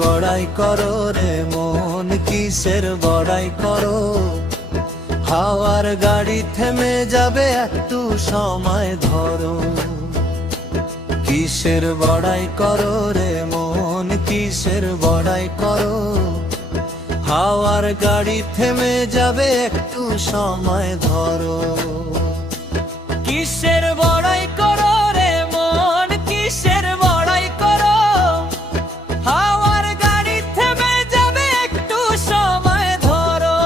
বড়াই করো রে মন, কিসের বড়াই করো? হাওয়ার গাড়ি থেমে যাবে, একটু সময় ধরো। কিসের বড়াই করো রে মন, কিসের বড়াই করো? হাওয়ার গাড়ি থেমে যাবে, একটু সময় ধরো। কিসের বড়াই করো রে মন, কিসের বড়াই করো? হাওয়ার গাড়ি থেমে যাবে, একটু সময় ধরো।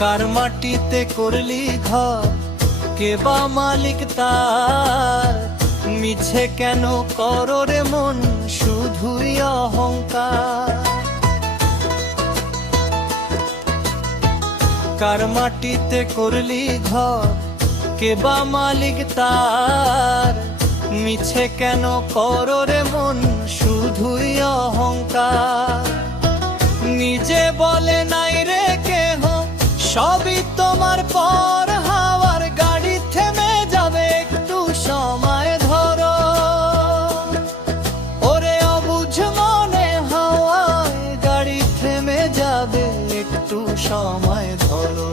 কার মাটিতে করলি ঘর, কে বা মালিক তার? মিছে কেন করো রে মন, শুধুই অহংকার। কার মাটিতে করলি ঘর, কে বা মালিক তার? মিছে কেন করো রে মন, শুধুই অহংকার। নিজে বলে নাই রে কেহ, সবই তোমার পর। হাওয়ার গাড়ি থেমে যাবে, একটু সময় ধরো। ওরে অবুঝ মনে, হাওয়ার গাড়ি থেমে যাবে, একটু সময় ধরো।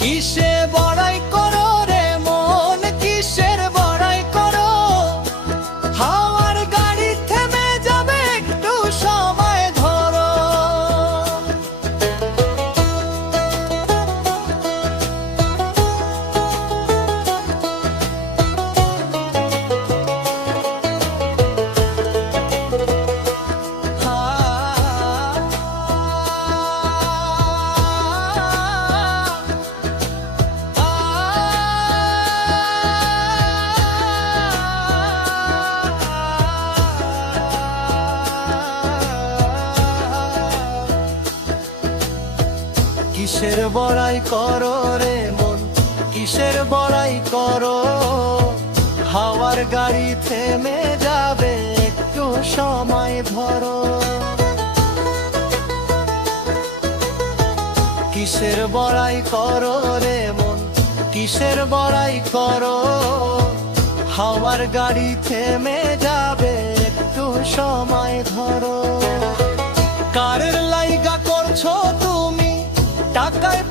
কিসে বড়াই করো রে মন, কিসের বড়াই করো? হাওয়ার গাড়ি থেমে যাবে, একটু সময় ধরো। কিসের বড়াই করো রে মন, কিসের বড়াই করো? হাওয়ার গাড়ি থেমে যাবে, একটু সময় ধরো। কিসের বড়াই করো রে মন, কিসের বড়াই করো? হাওয়ার গাড়ি থেমে যাবে, একটু সময় ধরো। কার লাইগা করছো তুমি টাকায়